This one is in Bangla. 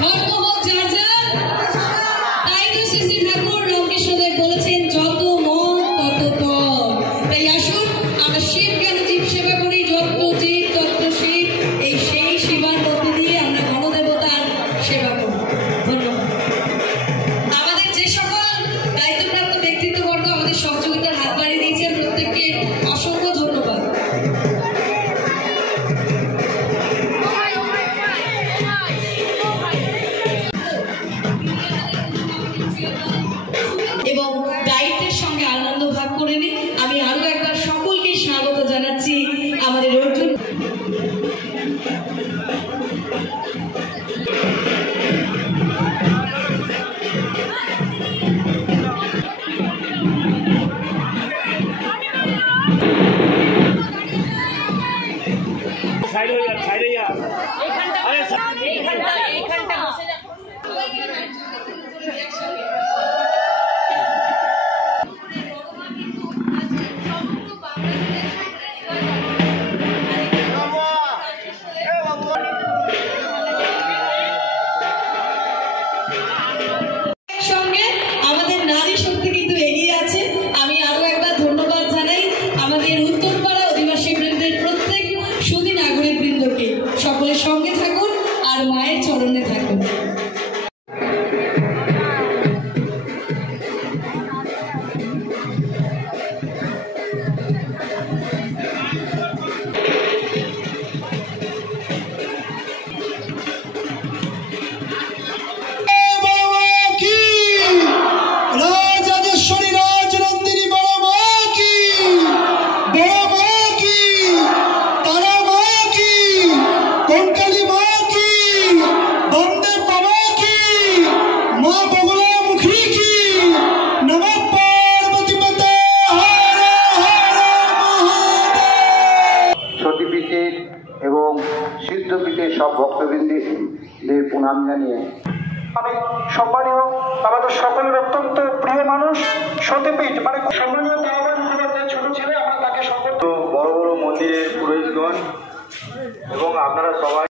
ধর্ম হোক যার যার, তাই তো শ্রী শ্রী ঠাকুর রামকৃষ্ণদেব বলেছেন যত মন তত পথ। তাই আসুন আমরা শিব জ্ঞান জীব সেবা করি, যত জীব তত শিব, এই সেই সেবার মধ্যে দিয়ে আমরা গণদেবতার সেবা করি। ধন্যবাদ। আমাদের যে সকল দায়িত্বপ্রাপ্ত ব্যক্তিত্ববর্গ আমাদের সহযোগিতার হাত বাড়িয়ে দিয়েছেন, প্রত্যেককে অসংখ্য ধন্যবাদ। এবং দায়িত্বের সঙ্গে আনন্দ ভাগ করে নিই। আমি আরো একবার সকলকে স্বাগত জানাচ্ছি আমাদের অর্জুন। আমাদের নারী শক্তি কিন্তু এগিয়ে আছে। আমি আরো একবার ধন্যবাদ জানাই আমাদের উত্তরপাড়া অধিবাসী বৃন্দের প্রত্যেক সুধী নাগরিক বৃন্দকে। সকলের সঙ্গে থাকুন আর মায়ের চরণে থাকুন। এবং সিদ্ধপীঠের সব ভক্তবৃন্দের প্রণাম জানিয়ে আমি সম্মানীয় আমাদের সকলের অত্যন্ত প্রিয় মানুষ সতীপীঠ মানে সম্মানীয় ছোট ছেলে আমরা তাকে সকল বড় বড় মন্দিরের পুরোহিতগণ এবং আপনারা সবাই